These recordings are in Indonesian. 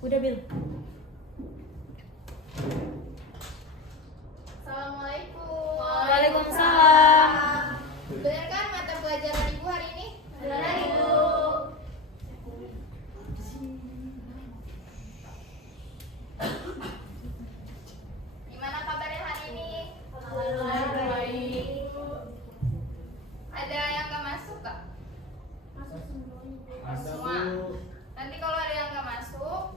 Udah, Bil. Assalamualaikum. Waalaikumsalam. Benar kan mata pelajaran Ibu hari ini? Benar, Ibu. Gimana kabarnya hari ini? Baik. Ada yang nggak masuk nggak? Semua. Nanti kalau ada yang nggak masuk,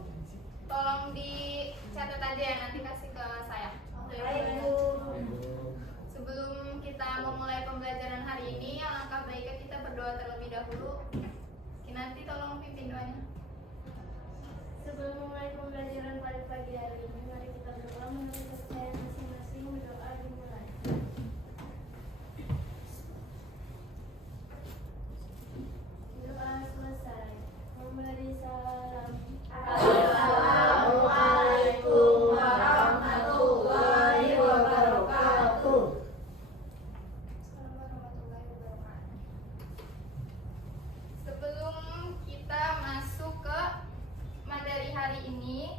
tolong dicatat aja ya, nanti kasih ke saya. Sebelum kita memulai pembelajaran hari ini, alangkah baiknya kita berdoa terlebih dahulu. Nanti tolong pimpin doanya. Sebelum memulai pembelajaran pada pagi hari ini, mari kita berdoa menurut kepercayaan masing-masing. Berdoa dimulai. Doa selesai. Memberi salam. Assalamualaikum warahmatullahi wabarakatuh. Assalamualaikum warahmatullahi wabarakatuh. Sebelum kita masuk ke materi hari ini,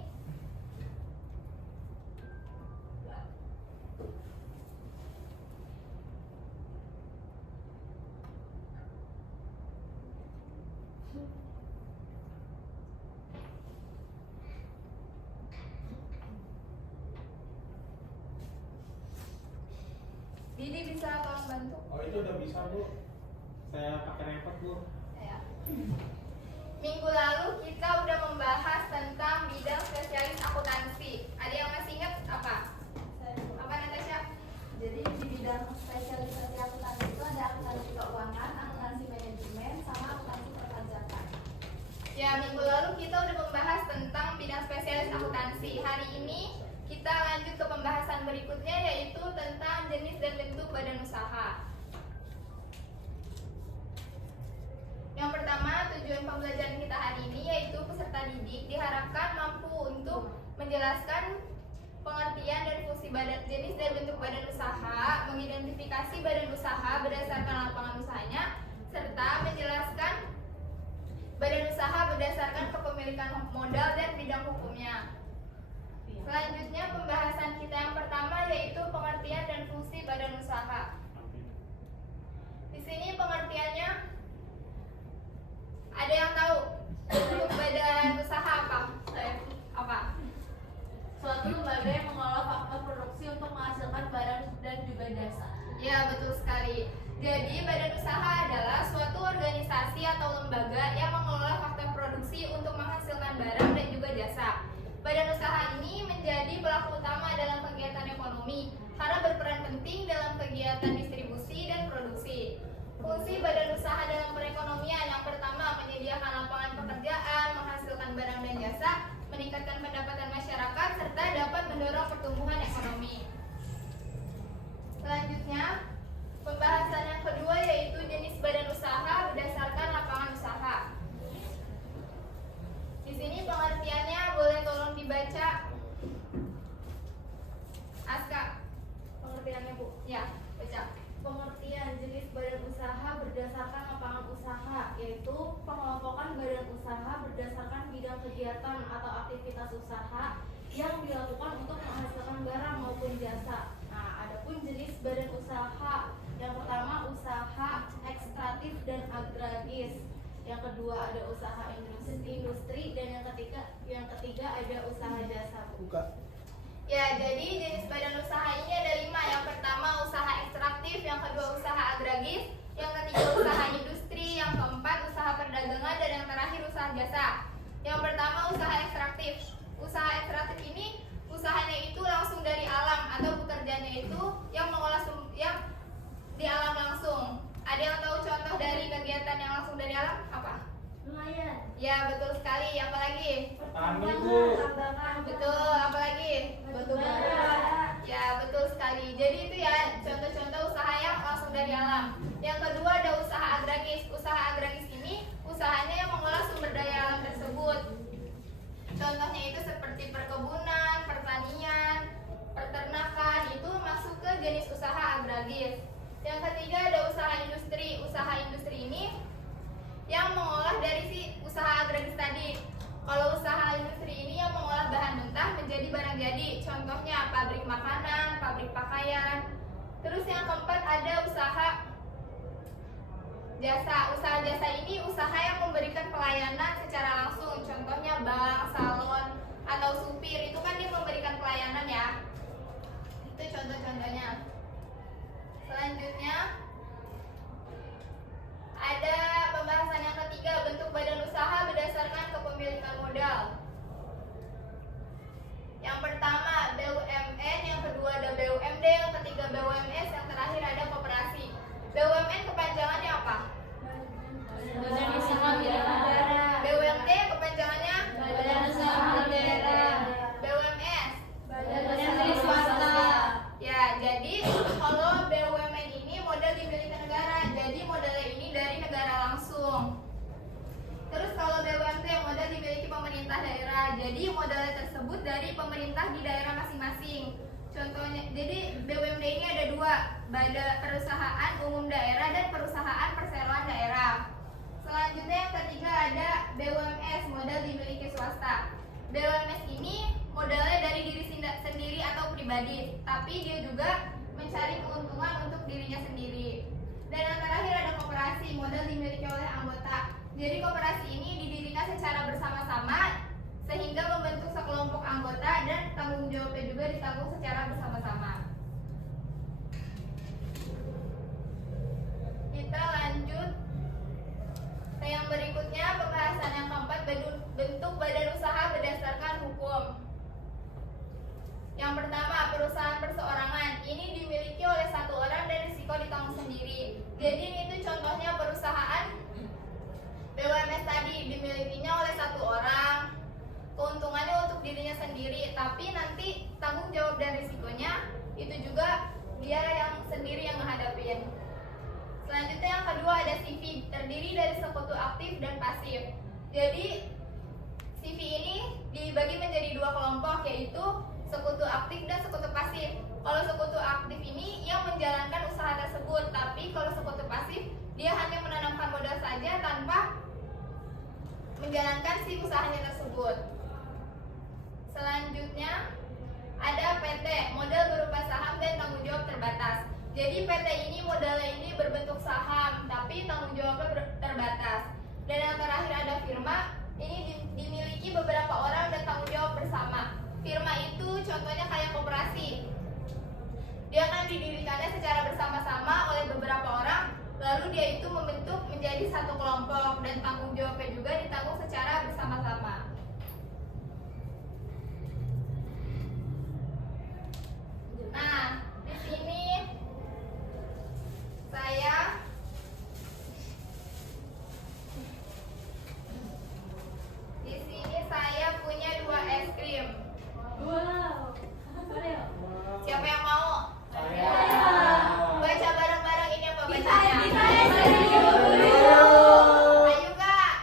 Didi bisa tolong bantu? Oh itu udah bisa Bu. Saya pakai repot Bu. Ya. Minggu lalu kita udah membahas tentang bidang spesialis akuntansi. Ada yang masih ingat apa? Apa Natasha? Jadi di bidang spesialisasi akuntansi itu ada akuntansi keuangan, akuntansi manajemen, sama akuntansi perpajakan. Ya, minggu lalu kita udah membahas tentang bidang spesialis akuntansi. Hari ini kita lanjut ke pembahasan berikutnya, yaitu tentang jenis dan bentuk badan usaha. Yang pertama, tujuan pembelajaran kita hari ini yaitu peserta didik diharapkan mampu untuk menjelaskan pengertian dan fungsi jenis dan bentuk badan usaha, mengidentifikasi badan usaha berdasarkan lapangan usahanya, serta menjelaskan badan usaha berdasarkan kepemilikan modal dan bidang hukumnya. Selanjutnya pembahasan kita yang pertama yaitu pengertian dan fungsi badan usaha. Di sini pengertiannya ada yang tahu bentuk badan usaha apa? Apa? Suatu lembaga yang mengelola faktor produksi untuk menghasilkan barang dan juga jasa. Ya, betul sekali. Jadi badan usaha adalah suatu organisasi atau lembaga yang mengelola faktor produksi untuk menghasilkan barang dan juga jasa. Badan usaha ini menjadi pelaku utama dalam kegiatan ekonomi karena berperan penting dalam kegiatan distribusi dan produksi. Fungsi badan usaha dalam perekonomian yang pertama menyediakan lapangan pekerjaan, menghasilkan barang dan jasa, meningkatkan pendapatan masyarakat, serta dapat mendorong pertumbuhan ekonomi. Selanjutnya, pembahasan yang kedua yaitu jenis badan usaha berdasarkan lapangan usaha. Di sini pengertiannya boleh tolong dibaca. Aska, pengertiannya Bu. Ya, baca. Pengertian jenis badan usaha berdasarkan lapangan usaha, yaitu pengelompokan badan usaha berdasarkan bidang kegiatan atau aktivitas usaha yang dilakukan untuk menghasilkan barang maupun jasa. Nah, adapun jenis badan usaha, yang pertama usaha ekstraktif dan agraris, yang kedua ada usaha industri, dan yang ketiga ada usaha jasa. Buka. Ya, jadi jenis badan usaha ini ada 5. Yang pertama usaha ekstraktif, yang kedua usaha agraris, yang ketiga usaha industri, yang keempat usaha perdagangan, dan yang terakhir usaha jasa. Yang pertama usaha ekstraktif. Usaha ekstraktif ini usahanya itu langsung dari alam atau bekerjanya itu yang mengolah yang di alam langsung. Ada yang tahu contoh dari kegiatan yang langsung dari alam apa? Nelayan, Ya, betul sekali. Apa lagi? Tani Bu. tambangan, Betul, apa lagi? batu bara. Ya, betul sekali. Jadi itu ya contoh-contoh usaha yang langsung dari alam. Yang kedua ada usaha agraris. Usaha agraris ini usahanya yang mengolah sumber daya alam tersebut. Contohnya itu seperti perkebunan, pertanian, peternakan, itu masuk ke jenis usaha agraris. Yang ketiga ada usaha industri. Usaha industri ini yang mengolah dari si usaha agraris tadi. Kalau usaha industri ini Terus yang keempat ada usaha jasa. Usaha jasa ini usaha yang memberikan pelayanan secara langsung. Contohnya bank, salon, atau supir. Itu kan dia memberikan pelayanan ya. Itu contoh-contohnya. Selanjutnya ada pembahasan yang ketiga, bentuk badan usaha berdasarkan kepemilikan modal. Yang pertama BUMN, yang kedua ada BUMD, yang ketiga BUMS, yang terakhir ada koperasi. BUMN kepanjangannya apa? Badan usaha milik negara. BUMD kepanjangannya Badan usaha milik negara. BUMS. Badan milik swasta. Ya, jadi kalau BUMN ini modal dimiliki negara, jadi modalnya ini dari negara langsung. Terus kalau BUMD modal dimiliki pemerintah daerah, jadi modalnya tersebut dari pemerintah di daerah masing-masing. Contohnya, jadi BUMD ini ada dua, badan perusahaan umum daerah dan perusahaan perseroan daerah. Selanjutnya yang ketiga ada BUMS, modal dimiliki swasta. BUMS ini modalnya dari diri sendiri atau pribadi, tapi dia juga mencari keuntungan untuk dirinya sendiri. Dan yang terakhir ada koperasi, modal dimiliki oleh anggota. Jadi koperasi ini didirikan secara bersama-sama sehingga membentuk sekelompok anggota dan tanggung jawabnya juga ditanggung secara bersama-sama. Kita lanjut ke yang berikutnya, pembahasan yang keempat, bentuk badan usaha berdasarkan hukum. Yang pertama, perusahaan perseorangan. Ini dimiliki oleh satu orang dan risiko ditanggung sendiri. Jadi ini tuh contohnya perusahaan BUMS tadi, dimilikinya oleh satu orang, keuntungannya untuk dirinya sendiri, tapi nanti tanggung jawab dan risikonya itu juga dia yang sendiri yang menghadapin. Selanjutnya yang kedua ada CV, terdiri dari sekutu aktif dan pasif. Jadi CV ini dibagi menjadi dua kelompok, yaitu sekutu aktif dan sekutu pasif. Kalau sekutu aktif ini yang menjalankan usaha tersebut, tapi kalau sekutu pasif dia hanya menanamkan modal saja tanpa menjalankan si usahanya tersebut. Selanjutnya ada PT, modal berupa saham dan tanggung jawab terbatas. Jadi PT ini modalnya ini berbentuk saham, tapi tanggung jawabnya terbatas. Dan yang terakhir ada firma, ini dimiliki beberapa orang dan tanggung jawab bersama. Firma itu contohnya kayak koperasi. Dia akan didirikannya secara bersama-sama oleh beberapa orang, lalu dia itu membentuk menjadi satu kelompok dan tanggung jawabnya juga ditanggung secara bersama-sama. Nah, di sini saya punya 2 es krim. Wow. Siapa yang mau? Saya. Baca bareng-bareng ini apa bacanya? Kita. Ayo Kak.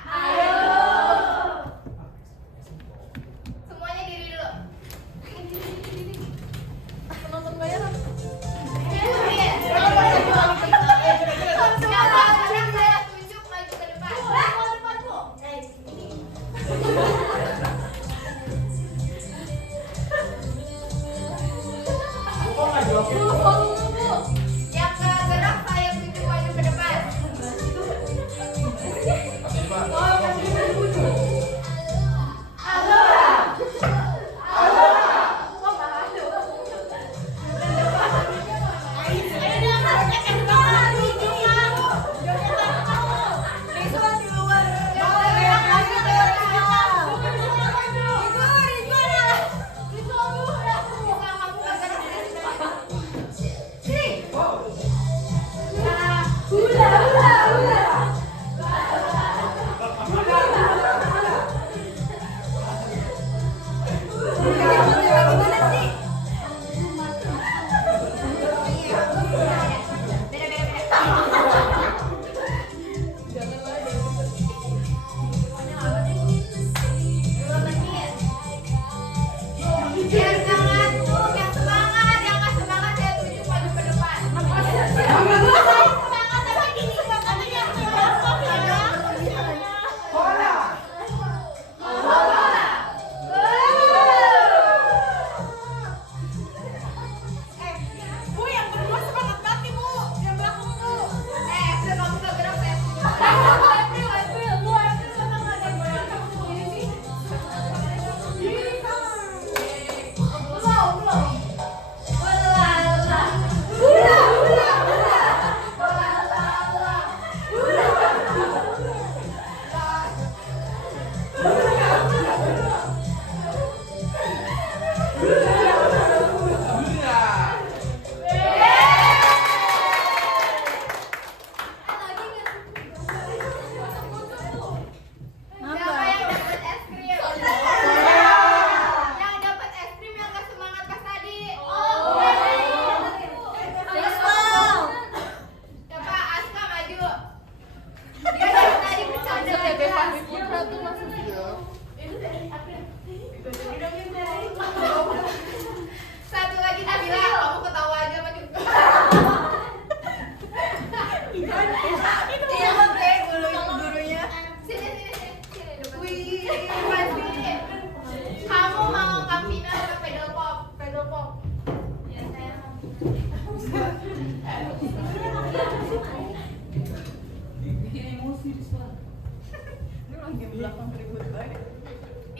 Di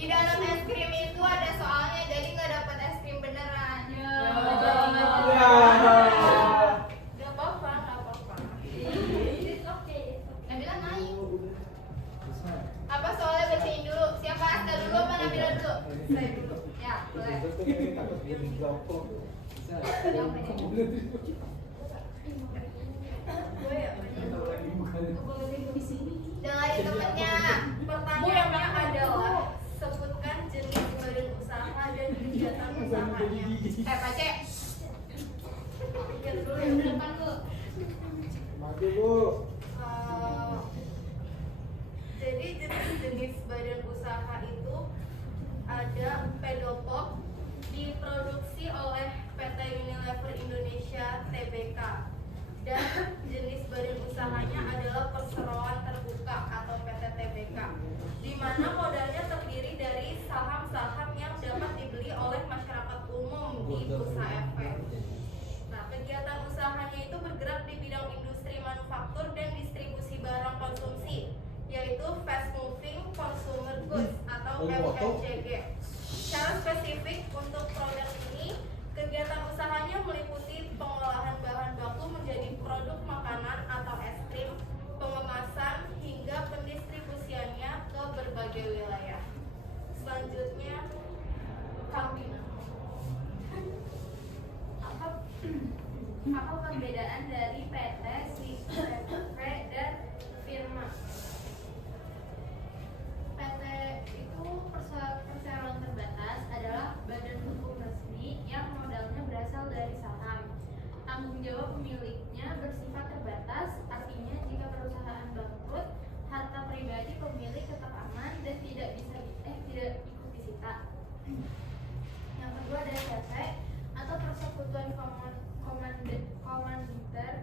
dalam es krim itu ada soalnya, jadi nggak dapat es krim beneran. Ya. Gak apa-apa. Nabila naik. Apa soalnya bacain dulu? Siapa Aska dulu apa Nabila dulu? Saya dulu. Ya, boleh. Dengarin temennya. Pertanyaannya adalah sebutkan jenis badan usaha dan kegiatan usahanya. Pace. Pikir dulu ya. Depan Bu. Mati Bu. Jadi jenis-jenis badan usaha itu ada Pedopop, diproduksi oleh PT Unilever Indonesia Tbk, dan jenis badan usahanya adalah perseroan terbuka atau PT Tbk, di mana modalnya terdiri dari saham-saham yang dapat dibeli oleh masyarakat umum di Bursa Efek. Nah, kegiatan usahanya itu bergerak di bidang industri manufaktur dan distribusi barang konsumsi, yaitu fast moving consumer goods atau FMCG. Secara spesifik untuk produk ini, kegiatan usahanya meliputi pengolahan bahan baku menjadi produk makanan atau es krim, pengemasan hingga pendistribusiannya ke berbagai wilayah. Selanjutnya, Kampina. Apa perbedaan dari PT, SISPP, dan firma? PT itu perseroan terbatas adalah badan hukum resmi yang modalnya berasal dari saham. Tanggung jawab pemiliknya bersifat terbatas, artinya jika perusahaan bangkrut, harta pribadi pemilik tetap aman dan tidak ikut disita. Yang kedua ada PT atau persekutuan komanditer,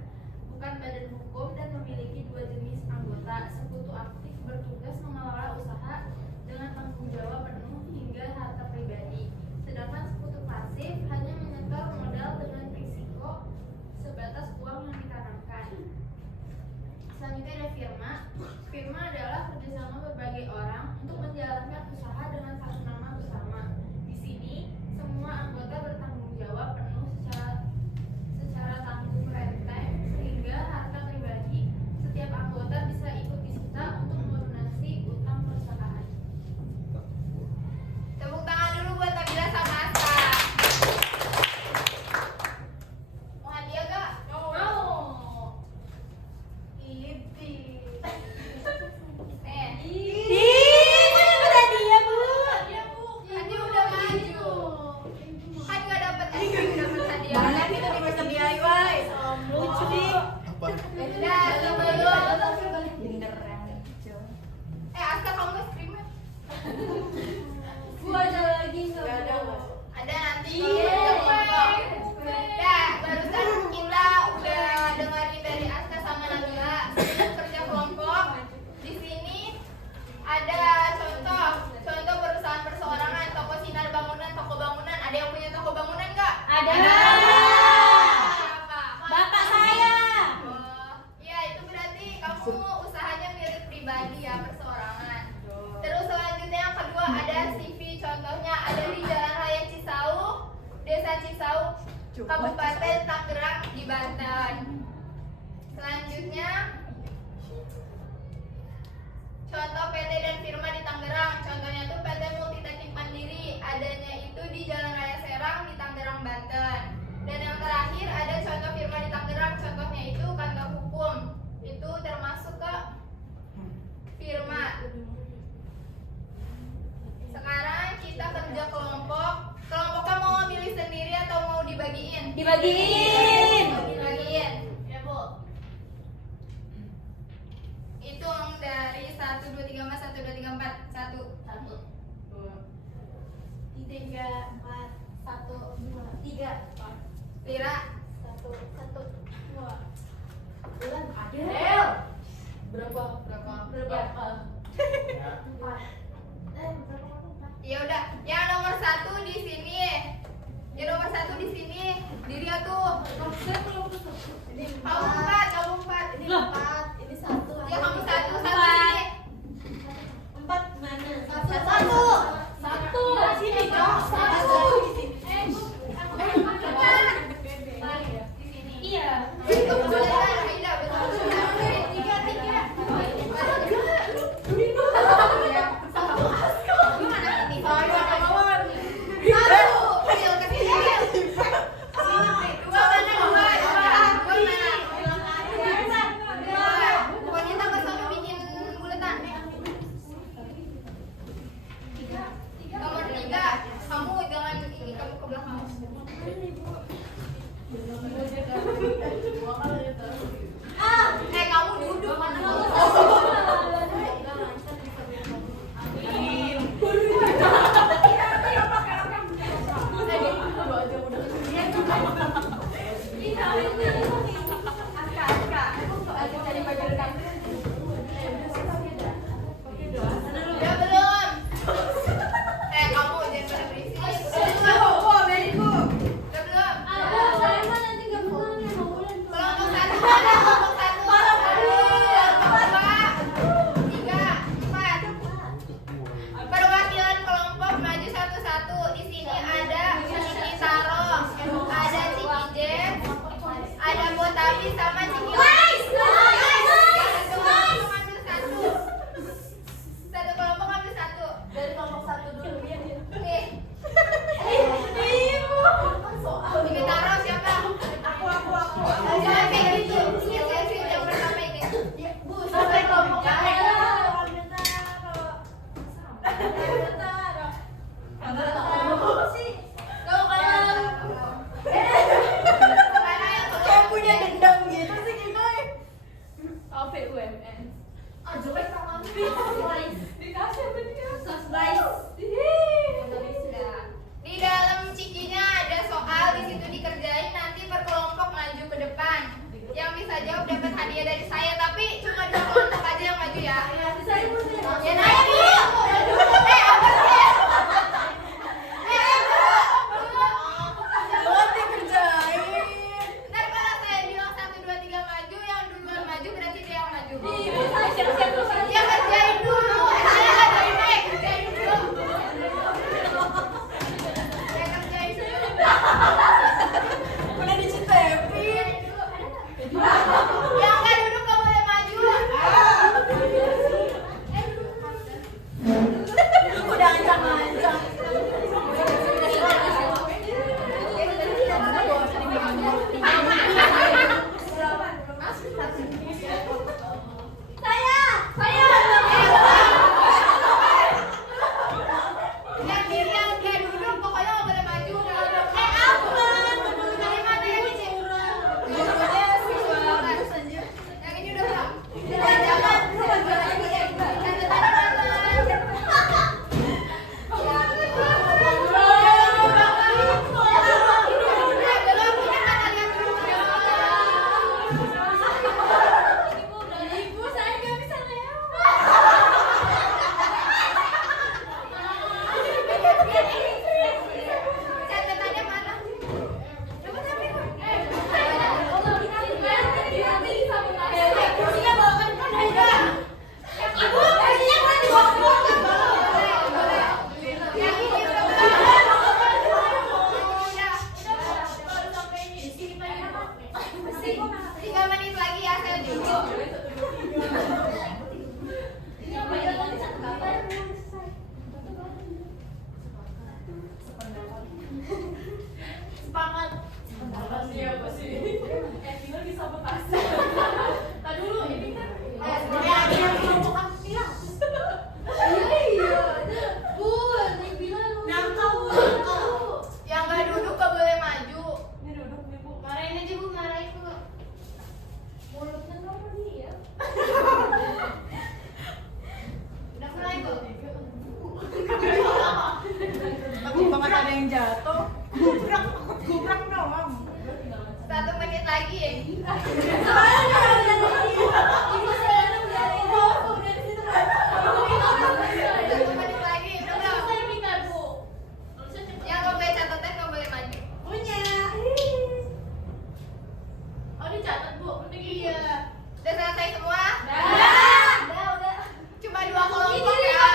bukan badan hukum dan memiliki dua jenis anggota. Sekutu aktif bertugas mengelola usaha dengan tanggung jawab penuh hingga harta pribadi, sedangkan sekutu pasif hanya menyetor modal dengan risiko sebatas uang yang ditanamkan. Selanjutnya ada firma. Firma adalah kerjasama berbagai orang untuk menjalankan usaha dengan satu nama bersama. Di sini semua anggota bertanggung jawab penuh secara tanggung renteng sehingga harta pribadi setiap anggota bisa ikut disita untuk melunasi utang perusahaan. Tepuk tangan dulu buat Nabila sama Aska. Mau hadiah gak? Mau. Idi. Hadiah udah maju. Kan gak dapet es krim, dapet hadiah. Kita di pasar DIY. Lucu nih. Dah, sebelum Aska kamu es krimnya? Gua ada lagi Gak ada, Mas. Ada nanti. Iya. Ya, barusan kita udah dengerin dari Aska sama Nabila kerja kelompok. Di sini ada contoh perusahaan perseorangan, toko sinar bangunan, toko bangunan. Ada yang punya toko bangunan nggak? Ada. Siapa? Bapak saya. Oh, iya itu berarti kamu usahanya milik pribadi ya, perseorangan. Terus selanjutnya yang kedua ada CV, contohnya ada di Jalan Raya Cisauk, Desa Cisauk, Kabupaten Tangerang di Banten. Selanjutnya contoh PT dan firma di Tangerang, contohnya tuh PT Multiteknik Mandiri, adanya itu di Jalan Raya Serang di Tangerang, Banten. Dan yang terakhir ada contoh firma di Tangerang, contohnya itu kantor hukum, itu termasuk ke firma. Sekarang kita kerja kelompok. Kelompoknya mau milih sendiri atau mau dibagiin? Dibagiin. Dibagiin. Ya, Bu. Hitung dari 1, 2, 3, 4, 1, 2, 3, 4. 1, 1, 3, 4, 1, 2, 3. Lira. 1, 1, 2. Bulan ada. Berapa? Berapa? Ya. 4. Berapa? Ya udah, yang nomor 1 di sini. Yang nomor 1 di sini. Diri tuh. Kamu 4, kamu 4. Ini 4, ini 1. Ya kamu 1 Empat. sini. Satu. Sini dong. Satu. Iya. Itu kebetulan Aida betul. Tiga. Gimana ini? Satu. Kecil ke sini. Dua mana? Pokoknya tambah satu bikin buletan. Nomor 3. Kamu jangan ini, kamu ke belakang. Kamu duduk. Ya belum. Kamu jangan pada berisik. Udah belum? Kelompok satu mana? Kelompok satu. 1, 2, 3, 4. Perwakilan kelompok maju satu-satu. Di sini ada Ciki Taro, ada Ciki Jen, ada Botabi sama Ciki. Satu kelompok ambil satu. Dari kelompok 1 dulu ya. Nih. Ciki Taro siapa? Aku. Jangan kayak gitu. Ini yang pertama ini. Sampai kelompok Di dalam cikinya ada soal, di situ dikerjain, nanti per kelompok maju ke depan. Yang bisa jawab dapat hadiah dari saya, tapi cuma 2 kelompok aja yang maju ya. Ya naik dulu. Apa sih? Ntar kalau saya bilang 1, 2, 3 maju, yang duluan maju berarti dia yang maju. Ya kerjain dulu. Saya kerjain dulu. Yang nggak duduk nggak boleh maju. udah ancang-ancang. Yang diri yang nggak duduk pokoknya nggak boleh maju. Dari mana yang ini? Yang ini udah belum? Jangan. Catatannya mana? Coba sampai. Yang ini udah belum? 3 menit lagi ya saya duduk. Sepakat. Siapa sih? Tinggal disabotase. Tadi dulu ini kan. Yang kelompok aku bilang. Iya. Yang bilang. Yang nggak duduk nggak boleh maju. Ini duduk nih, Bu. Marahin aja Bu, marahin Bu. Mulutnya kamu nih ya. Udah mulai Bu. Takut banget ada yang jatuh. Gubrak doang. 1 menit lagi ya. Satu menit lagi, udah belum? Yang nggak boleh catatan nggak boleh maju. Punya. Oh, dicatat, Bu. Iya. Udah selesai semua? Udah. Cuma 2 kelompok ya.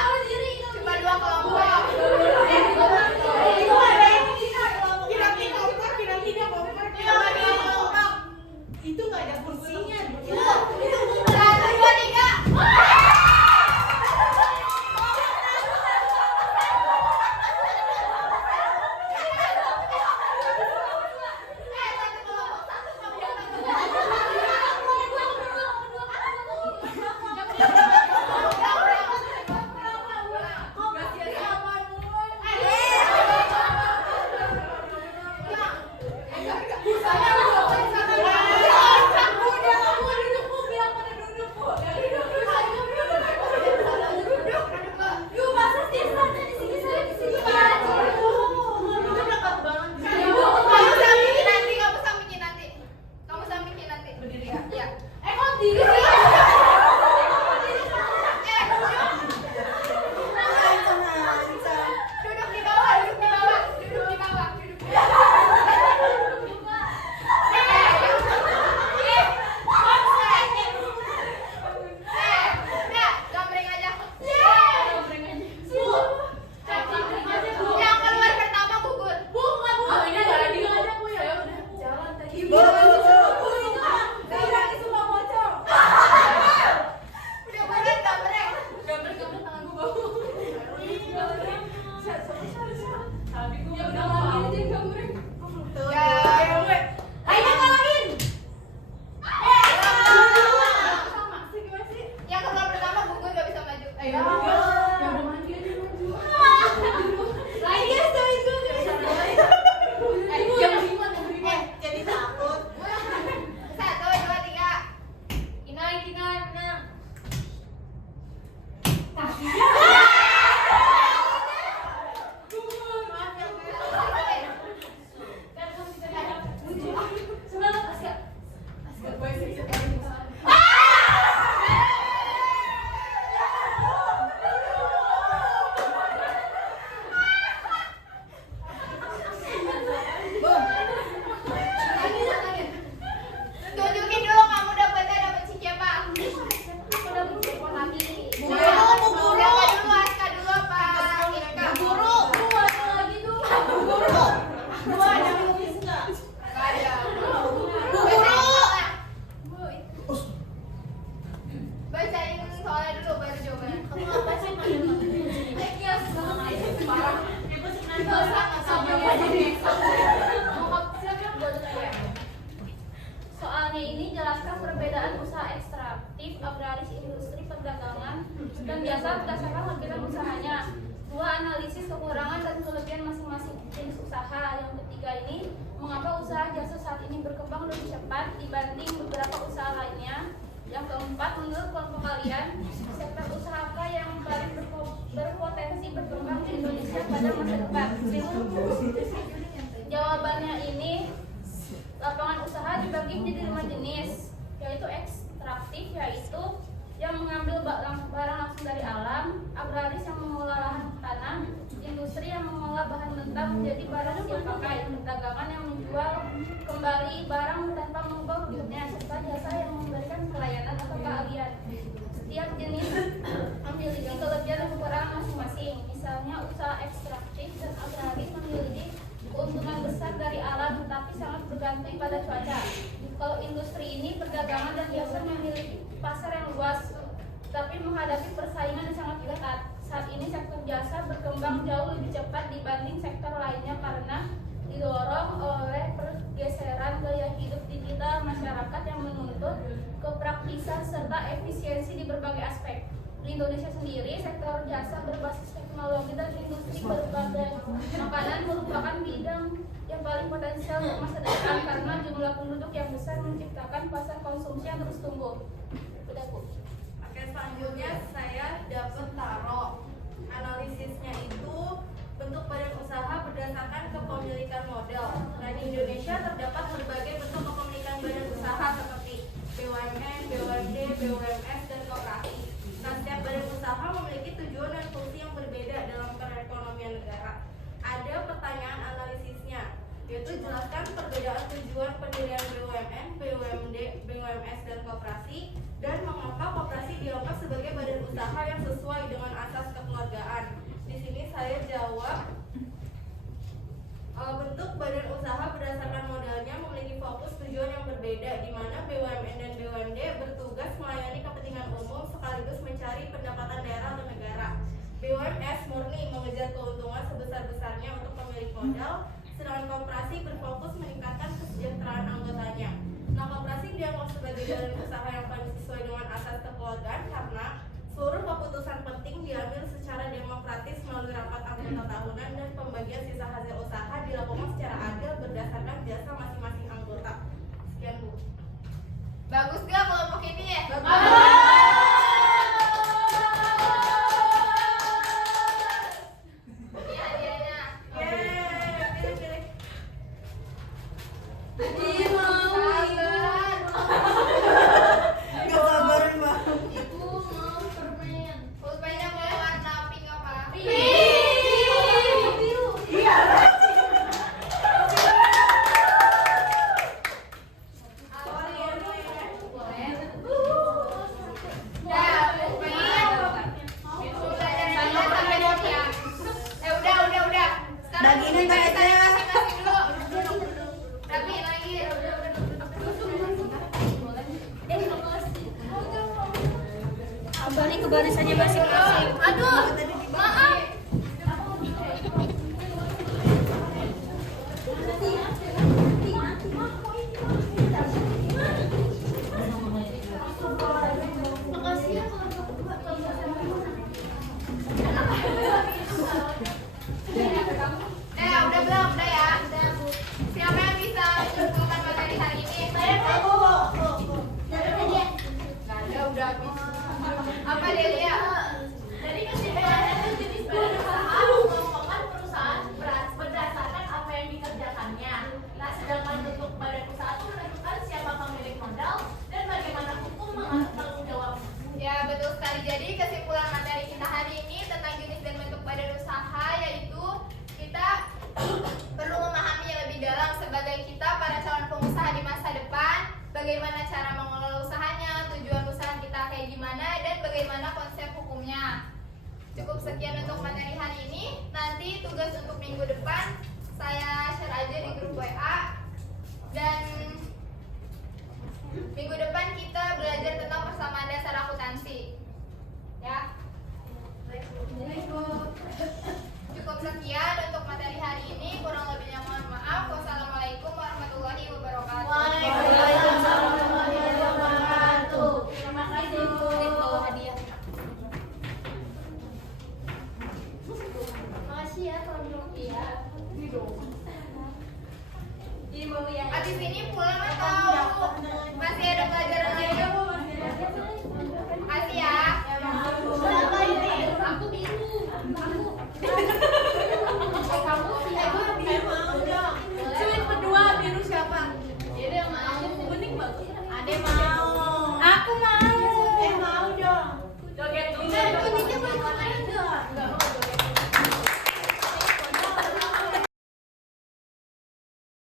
Soalnya ini jelaskan perbedaan usaha ekstraktif, agraris, industri, perdagangan, dan jasa berdasarkan kegiatan usahanya. 2. Analisis kekurangan dan kelebihan masing-masing jenis usaha. Yang ketiga ini, mengapa usaha jasa saat ini berkembang lebih cepat dibanding beberapa usaha lainnya. Yang keempat, menurut kelompok kalian, sektor usaha apa yang paling berpotensi berkembang di Indonesia pada masa depan? Jawabannya ini, lapangan usaha dibagi menjadi 5 jenis, yaitu ekstraktif, yaitu yang mengambil barang langsung dari alam, agraris yang mengolah lahan tanah, industri yang mengolah bahan mentah menjadi barang siap pakai, perdagangan yang menjual kembali barang tanpa mengubah bentuknya, serta jasa yang memberikan pelayanan atau keahlian. Setiap jenis memiliki kelebihan dan kekurangan masing-masing. Misalnya usaha ekstraktif dan agraris memiliki keuntungan besar dari alam, tetapi sangat bergantung pada cuaca. Kalau industri ini, perdagangan dan jasa memiliki pasar yang luas, tapi menghadapi persaingan yang sangat ketat. Saat ini sektor jasa berkembang jauh lebih cepat dibanding sektor lainnya karena didorong oleh pergeseran gaya hidup digital masyarakat yang menuntut kepraktisan serta efisiensi di berbagai aspek. Di Indonesia sendiri, sektor jasa berbasis teknologi dan industri berbagai makanan merupakan bidang yang paling potensial untuk masa depan karena jumlah penduduk yang besar menciptakan pasar konsumsi yang terus tumbuh. Udah, Bu. Oke, selanjutnya saya dapat taruh. Analisisnya itu bentuk badan usaha berdasarkan kepemilikan modal. Nah, di Indonesia terdapat berbagai bentuk kepemilikan badan usaha seperti BUMN, BUMD, BUMS, dan koperasi. Nah, setiap badan usaha memiliki tujuan dan fungsi yang berbeda dalam perekonomian negara. Ada pertanyaan analisisnya, yaitu jelaskan perbedaan tujuan pendirian BUMN, BUMD, BUMS, dan koperasi, dan mengapa koperasi dianggap sebagai badan usaha yang sesuai dengan asas kekeluargaan. Di sini saya jawab, bentuk badan usaha berdasarkan modalnya memiliki fokus tujuan yang berbeda, di mana BUMN dan BUMD bertugas melayani kepentingan umum sekaligus mencari pendapatan daerah atau negara. BUMS murni mengejar keuntungan sebesar-besarnya untuk pemilik modal, sedangkan koperasi berfokus meningkatkan kesejahteraan anggotanya. Nah, koperasi dianggap sebagai badan usaha yang paling sesuai dengan asas kekeluargaan karena seluruh keputusan penting diambil secara demokratis melalui rapat anggota tahunan dan pembagian sisa hasil usaha dilakukan secara adil berdasarkan jasa masing-masing anggota. Sekian, Bu. Bagus gak kelompok ini ya? Ini hadiahnya. Yeay, pilih-pilih. Gak sabaran banget. Ibu mau permen. Pulpennya boleh warna pink apa? Biru. Iya. Bagiin Kak Esa. Rapi lagi. Kembali ke barisannya masing-masing. Aduh, maaf. Udah belum? Udah ya? Siapa yang bisa menentukan materi hari ini? Saya Nggak ada, udah habis. Apa Delia? Jadi kesimpulannya itu jenis badan usaha mengelompokkan perusahaan berdasarkan apa yang dikerjakannya. Nah, sedangkan bentuk badan usaha itu menentukan siapa pemilik modal dan bagaimana hukum mengatur tanggung jawab. Ya, betul sekali. Jadi kesimpulan materi kita hari ini tentang jenis dan bentuk badan usaha yaitu kita perlu memahaminya lebih dalam sebagai kita para calon pengusaha di masa depan, bagaimana cara mengelola usahanya, tujuan usaha kita kayak gimana, dan bagaimana konsep hukumnya. Cukup sekian untuk materi hari ini. Nanti tugas untuk minggu depan saya share aja di grup WA. Dan minggu depan kita belajar tentang persamaan dasar akuntansi. Ya. Cukup sekian untuk materi hari ini. Kurang lebihnya mohon maaf. Makasih ya kalau belum. Iya. Ibu yang Abis ini pulang atau masih ada pelajaran lain? Makasih ya. Siapa ini? Aku biru. Aku.